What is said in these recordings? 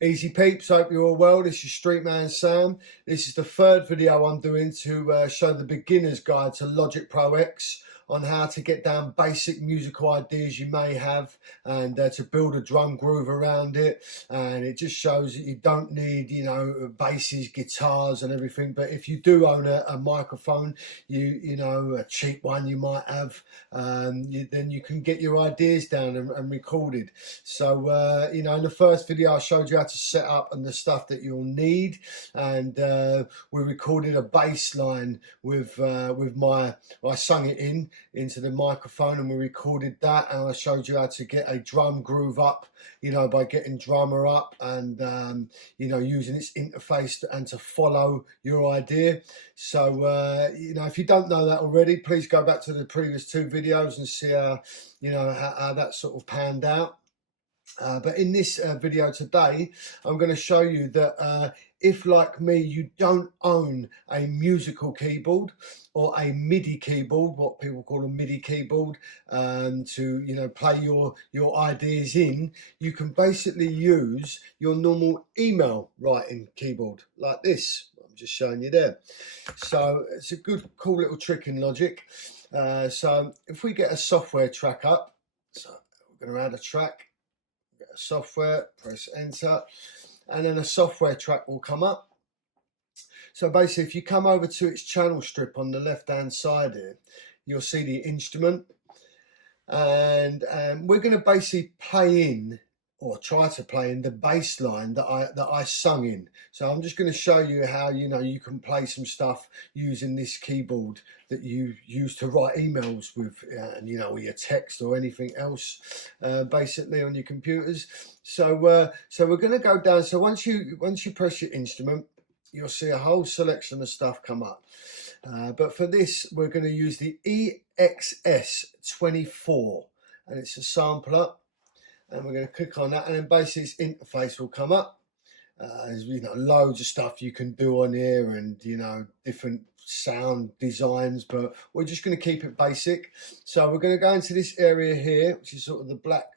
Easy peeps, hope you're all well. This is Streetman Sam. This is the third video I'm doing to show the beginner's guide to Logic Pro X on how to get down basic musical ideas you may have and to build a drum groove around it. And it just shows that you don't need, basses, guitars and everything. But if you do own a microphone, a cheap one you might have, then you can get your ideas down and recorded. So, in the first video I showed you how to set up and the stuff that you'll need, and we recorded a bass line with I sung it into the microphone and we recorded that, and I showed you how to get a drum groove up, by getting Drummer up and using its interface and to follow your idea. So if you don't know that already, please go back to the previous two videos and see how how that sort of panned out. But in this video today, I'm going to show you that if, like me, you don't own a musical keyboard or a MIDI keyboard, what people call a MIDI keyboard, to play your ideas in, you can basically use your normal email writing keyboard like this. I'm just showing you there. So it's a cool little trick in Logic. So if we get a software track up, so we're going to add a track. Software, press enter, and then a software track will come up. So basically, if you come over to its channel strip on the left hand side here, you'll see the instrument, and we're going to basically play in, or try to play in, the bass line that I sung in. So I'm just going to show you how you can play some stuff using this keyboard that you use to write emails with, or your text or anything else, basically on your computers. So we're going to go down. So once you press your instrument, you'll see a whole selection of stuff come up. But for this, we're going to use the EXS24, and it's a sampler. And we're going to click on that, and then basically its interface will come up. There's loads of stuff you can do on here, and different sound designs, but we're just going to keep it basic. So we're going to go into this area here, which is sort of the black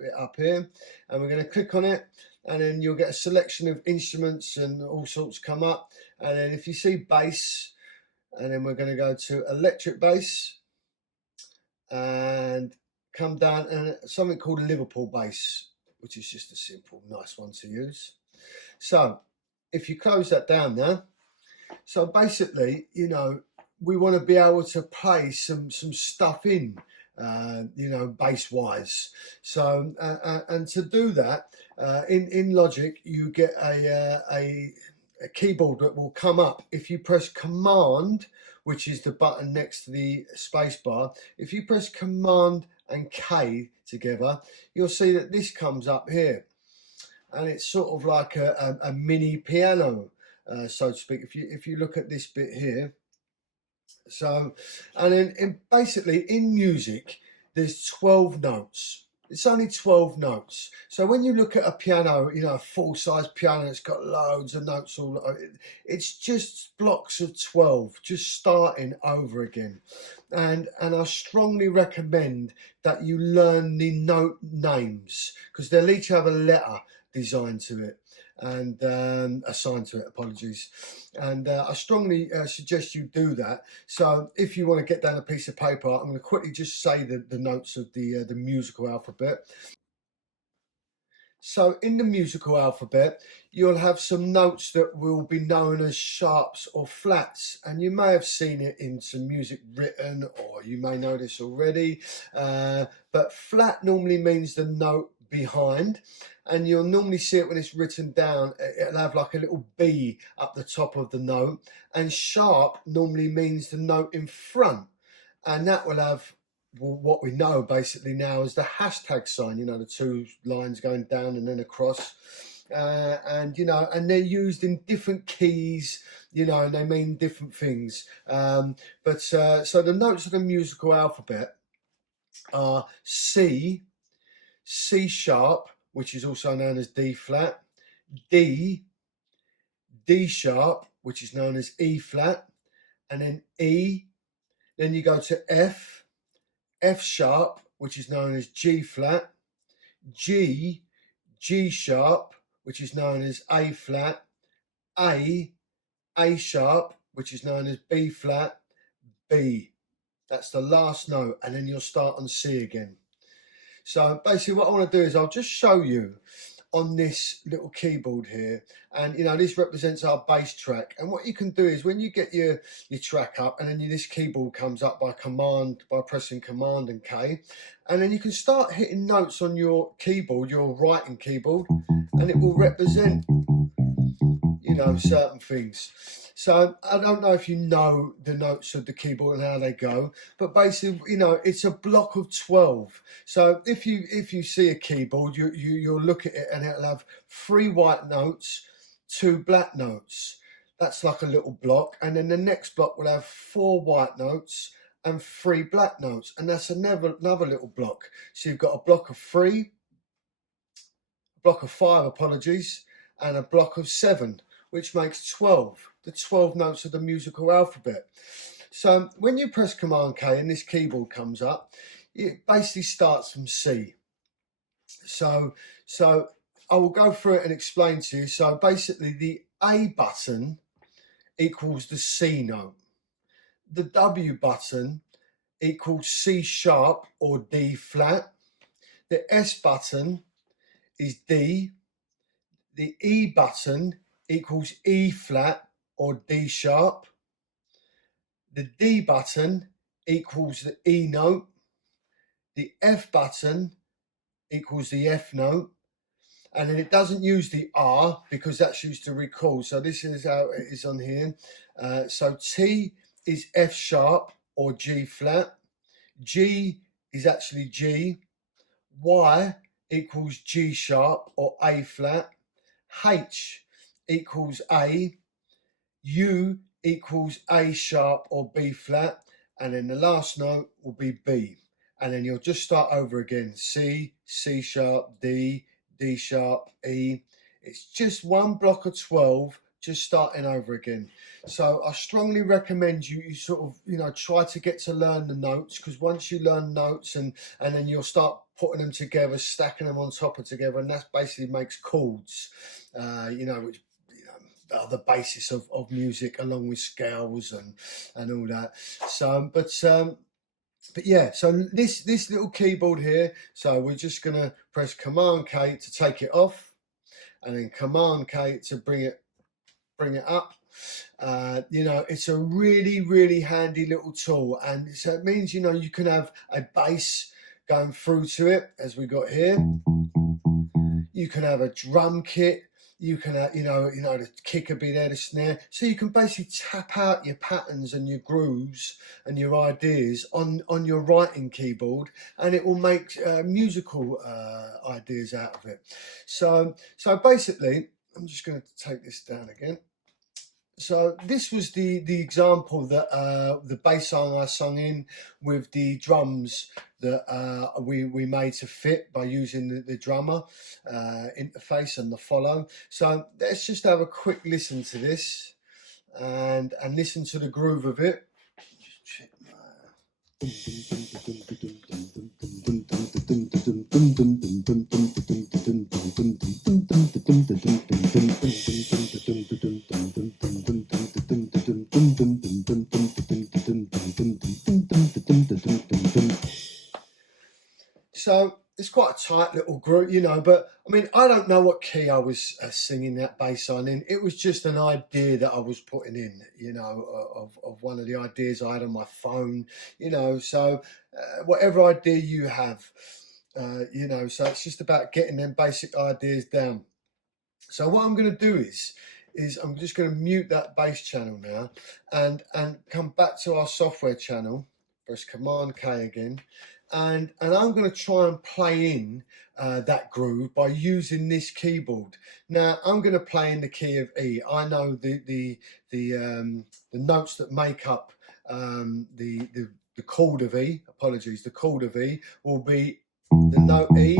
bit up here, and we're going to click on it, and then you'll get a selection of instruments and all sorts come up. And then if you see bass, and then we're going to go to electric bass and come down, and something called Liverpool bass, which is just a simple, nice one to use. So if you close that down now, so basically, we want to be able to play some stuff in, bass wise. So and to do that, in Logic, you get a keyboard that will come up if you press Command, which is the button next to the space bar. If you press Command and K together, you'll see that this comes up here, and it's sort of like a mini piano, so to speak. If you look at this bit here, so, and then basically in music there's 12 notes. It's only 12 notes. So when you look at a piano, a full-size piano that's got loads of notes all over it, it's just blocks of 12, just starting over again. And I strongly recommend that you learn the note names, because they'll each have a letter designed to it and assigned to it, apologies. And I strongly suggest you do that. So if you want to get down a piece of paper, I'm going to quickly just say the notes of the musical alphabet. So in the musical alphabet, you'll have some notes that will be known as sharps or flats, and you may have seen it in some music written, or you may know this already, but flat normally means the note behind, and you'll normally see it when it's written down. It'll have like a little B up the top of the note, and sharp normally means the note in front, and that will have what we know basically now is the hashtag sign, the two lines going down and then across, and they're used in different keys, and they mean different things, but so the notes of the musical alphabet are C sharp, which is also known as D flat, D sharp, which is known as E flat, and then E. Then you go to F sharp, which is known as G flat, G sharp, which is known as A flat, A sharp, which is known as B flat, B. That's the last note, and then you'll start on C again. So basically what I want to do is I'll just show you on this little keyboard here, and this represents our bass track. And what you can do is when you get your track up, and then this keyboard comes up by pressing Command and K, and then you can start hitting notes on your keyboard, your writing keyboard, and it will represent certain things. So I don't know if you know the notes of the keyboard and how they go, but basically, it's a block of 12. So if you see a keyboard, you'll look at it and it'll have 3 white notes, 2 black notes. That's like a little block. And then the next block will have 4 white notes and 3 black notes. And that's another little block. So you've got a block of 3, a block of 5, apologies, and a block of 7, which makes 12, the 12 notes of the musical alphabet. So when you press Command K and this keyboard comes up, it basically starts from C. So I will go through it and explain to you. So basically the A button equals the C note. The W button equals C sharp or D flat. The S button is D. The E button equals E flat or D sharp. The D button equals the E note. The F button equals the F note. And then it doesn't use the R because that's used to record. So this is how it is on here. So T is F sharp or G flat. G is actually G. Y equals G sharp or A flat. H equals A, U equals A sharp or B flat, and then the last note will be B. And then you'll just start over again. C, C sharp, D, D sharp, E. It's just one block of 12, just starting over again. So I strongly recommend you sort of, try to get to learn the notes, because once you learn notes and then you'll start putting them together, stacking them on top of together, and that basically makes chords, which are the basis of music, along with scales and all that. So, but yeah, so this little keyboard here, so we're just going to press Command K to take it off, and then Command K to bring it up. It's a really, really handy little tool, and so it means you can have a bass going through to it, as we got here. You can have a drum kit. You can have, the kick will be there, the snare. So you can basically tap out your patterns and your grooves and your ideas on your writing keyboard, and it will make musical ideas out of it. So basically, I'm just going to take this down again. So this was the example that the bass song I sung in with the drums that we made to fit by using the drummer interface and the follow. So let's just have a quick listen to this and listen to the groove of it. Just check So it's quite a tight little group, but I mean, I don't know what key I was singing that bass line in. It was just an idea that I was putting in, of one of the ideas I had on my phone, so whatever idea you have, so it's just about getting them basic ideas down. So what I'm going to do is I'm just going to mute that bass channel now and come back to our software channel, press Command K again, and I'm going to try and play in that groove by using this keyboard. Now I'm going to play in the key of E. I know the notes that make up the chord of E. Apologies, the chord of E will be the note E,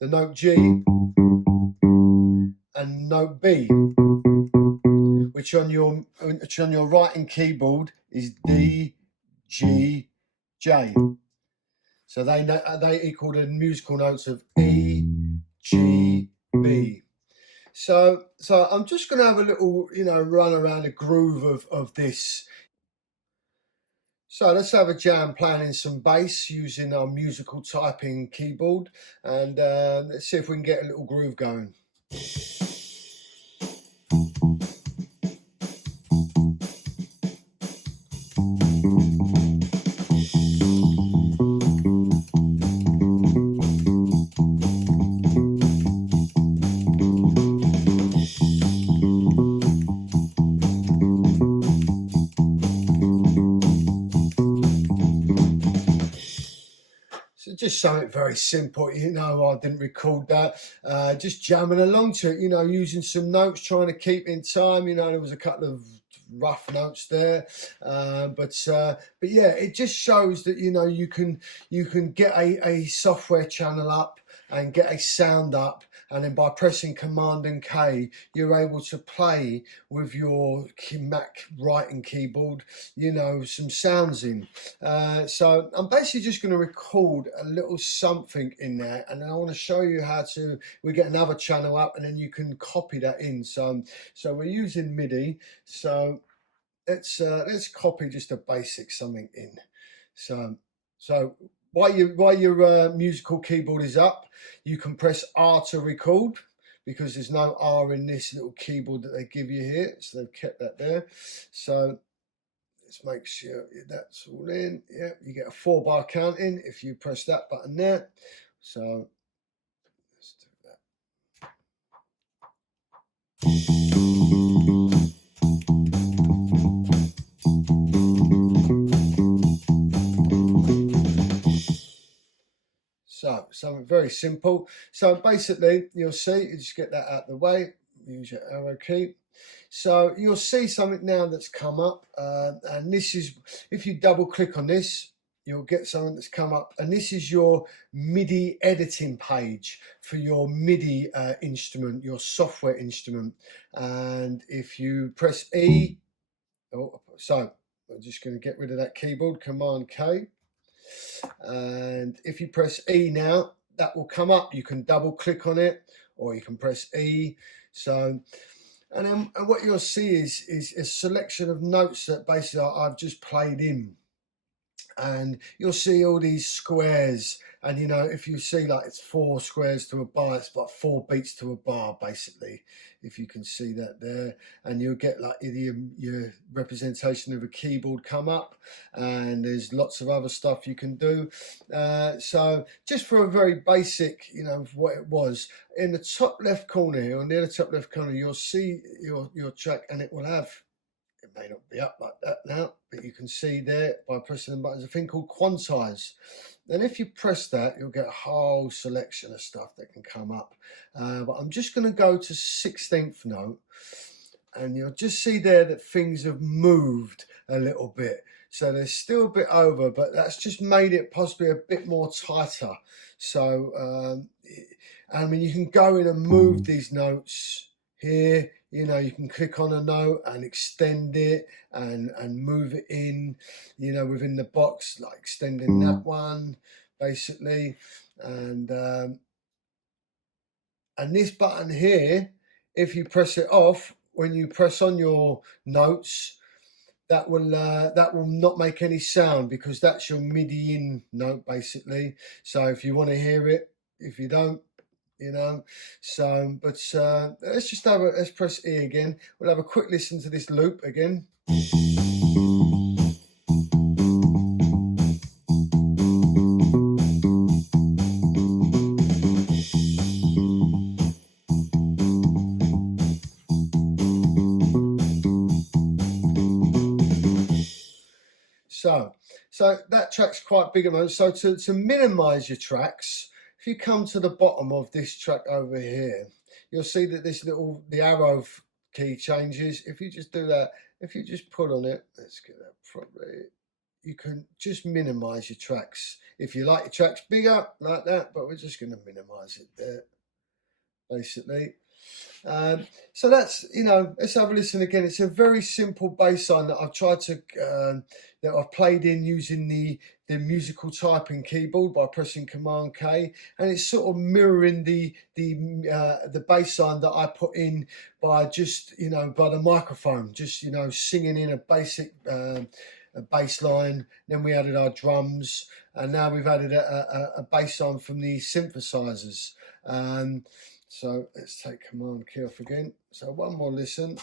the note G, and note B, which on your writing keyboard is D, G, J. So they equal the musical notes of E, G, So I'm just going to have a little, run around the groove of this. So let's have a jam playing some bass using our musical typing keyboard, and let's see if we can get a little groove going. So just something very simple, I didn't record that. Just jamming along to it, using some notes, trying to keep in time. There was a couple of rough notes there, but yeah, it just shows that you can get a software channel up and get a sound up, and then by pressing Command and K, you're able to play with your Mac writing keyboard, some sounds in. So I'm basically just going to record a little something in there, and then I want to show you how we get another channel up, and then you can copy that in. So we're using MIDI. So let's copy just a basic something in. So while your musical keyboard is up, you can press R to record, because there's no R in this little keyboard that they give you here, so they've kept that there. So let's make sure that's all in. Yeah, you get a 4-bar counting if you press that button there. So let's do that. So something very simple. So basically, you'll see, you just get that out of the way, use your arrow key. So you'll see something now that's come up, and this is, if you double click on this, you'll get something that's come up, and this is your MIDI editing page for your MIDI instrument, your software instrument. And if you press E, so I'm just going to get rid of that keyboard, Command K. And if you press E now, that will come up. You can double click on it, or you can press E. So, and then what you'll see is a selection of notes that basically I've just played in. And you'll see all these squares, and if you see, like, it's 4 squares to a bar, it's about 4 beats to a bar, basically, if you can see that there. And you'll get like your representation of a keyboard come up, and there's lots of other stuff you can do. So just for a very basic, of what it was, in the top left corner here, on the other top left corner, you'll see your track, and it will have, it may not be up like that now, but you can see there by pressing the buttons a thing called quantize. And if you press that, you'll get a whole selection of stuff that can come up. But I'm just going to go to 16th note, and you'll just see there that things have moved a little bit. So they're still a bit over, but that's just made it possibly a bit more tighter. So, I mean, you can go in and move these notes here. You can click on a note and extend it and move it in, within the box, like extending that one, basically. And this button here, if you press it off, when you press on your notes, that will not make any sound, because that's your MIDI in note, basically. So if you want to hear it, if you don't, so, but let's press E again. We'll have a quick listen to this loop again. So that track's quite big at the moment. So to minimize your tracks, if you come to the bottom of this track over here, you'll see that the arrow key changes. If you just do that, if you just put on it, let's get that properly, you can just minimize your tracks. If you like your tracks bigger, like that, but we're just going to minimize it there, basically. So that's, let's have a listen again. It's a very simple bass line that I've tried to, that I've played in using the musical typing keyboard by pressing Command K, and it's sort of mirroring the bass line that I put in by just, by the microphone, just, singing in a basic a bass line. Then we added our drums, and now we've added a bass line from the synthesizers. So let's take Command Key off again. So one more listen.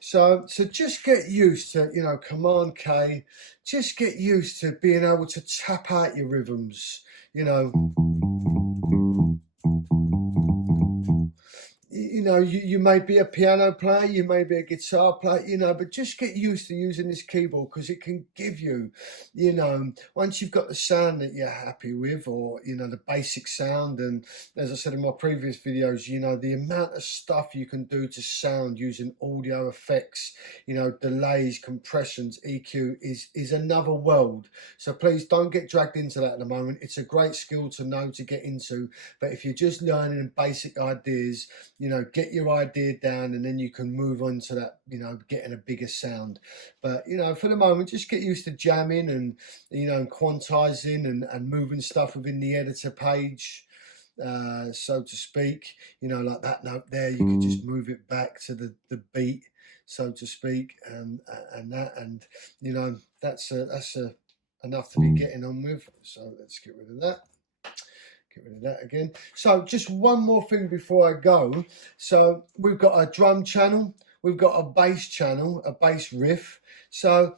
So just get used to, Command K. Just get used to being able to tap out your rhythms, you may be a piano player, you may be a guitar player, but just get used to using this keyboard, because it can give you, once you've got the sound that you're happy with, or, the basic sound. And as I said in my previous videos, the amount of stuff you can do to sound using audio effects, delays, compressions, EQ is another world. So please don't get dragged into that at the moment. It's a great skill to know, to get into, but if you're just learning basic ideas, get your idea down, and then you can move on to that, getting a bigger sound. But, for the moment, just get used to jamming and, and quantizing and moving stuff within the editor page, so to speak. Like that note there, you can just move it back to the beat, so to speak, and that's enough to be getting on with. So let's get rid of that. Get rid of that again. So just one more thing before I go. So we've got a drum channel, we've got a bass channel, a bass riff. So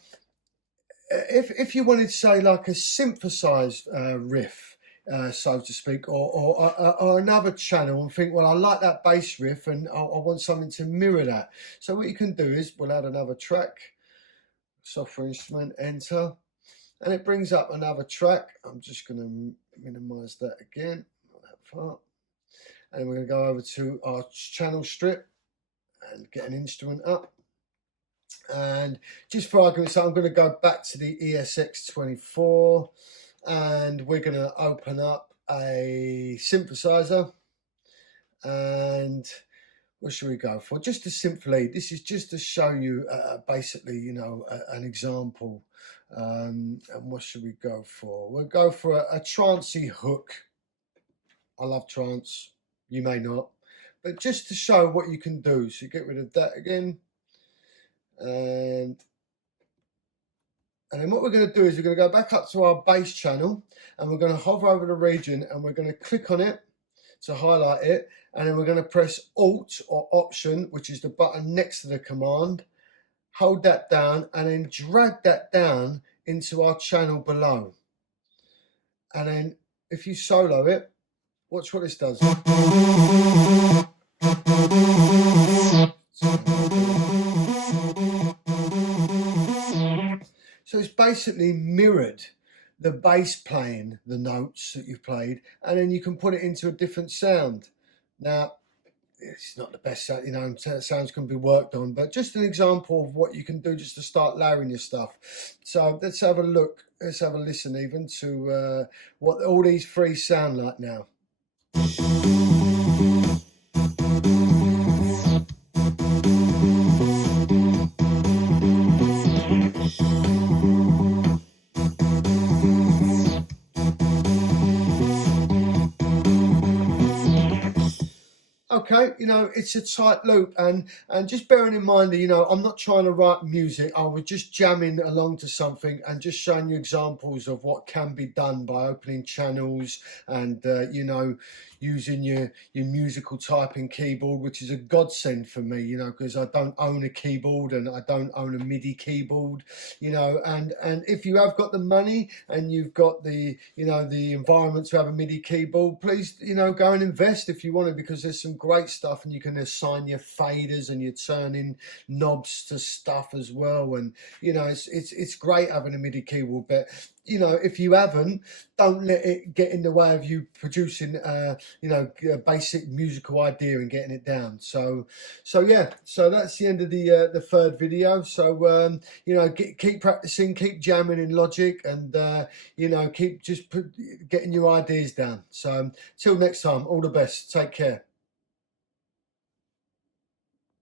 if you wanted, say, like a synthesized riff, so to speak, or another channel, and think, well, I like that bass riff and I want something to mirror that. So what you can do is, we'll add another track, software instrument, enter. And it brings up another track. I'm just going to minimize that again, not that far. And we're going to go over to our channel strip and get an instrument up. And just for argument's sake, I'm going to go back to the ESX24, and we're going to open up a synthesizer. And what should we go for? Just a synth lead. This is just to show you basically, an example. And what should we go for? We'll go for a trancey hook. I love trance. You may not, but just to show what you can do. So get rid of that again. And then what we're going to do is we're going to go back up to our bass channel, and we're going to hover over the region, and we're going to click on it to highlight it, and then we're going to press Alt or Option, which is the button next to the command. Hold that down, and then drag that down into our channel below. And then if you solo it, watch what this does. So it's basically mirrored the bass playing the notes that you've played, and then you can put it into a different sound. Now, it's not the best, sounds can be worked on, but just an example of what you can do just to start layering your stuff. So let's have a look, let's have a listen even to what all these three sound like now. Okay, it's a tight loop, and just bearing in mind that, I'm not trying to write music. I was just jamming along to something and just showing you examples of what can be done by opening channels and, using your musical typing keyboard, which is a godsend for me, because I don't own a keyboard and I don't own a MIDI keyboard, and if you have got the money and you've got the environment to have a MIDI keyboard, please, go and invest if you want to, because there's some great great stuff, and you can assign your faders and your turning knobs to stuff as well. And you know, it's great having a MIDI keyboard, but you know, if you haven't, don't let it get in the way of you producing you know, a basic musical idea and getting it down. So yeah, so that's the end of the third video. So you know, keep practicing, keep jamming in Logic, and you know, keep just getting your ideas down. So till next time, all the best, take care.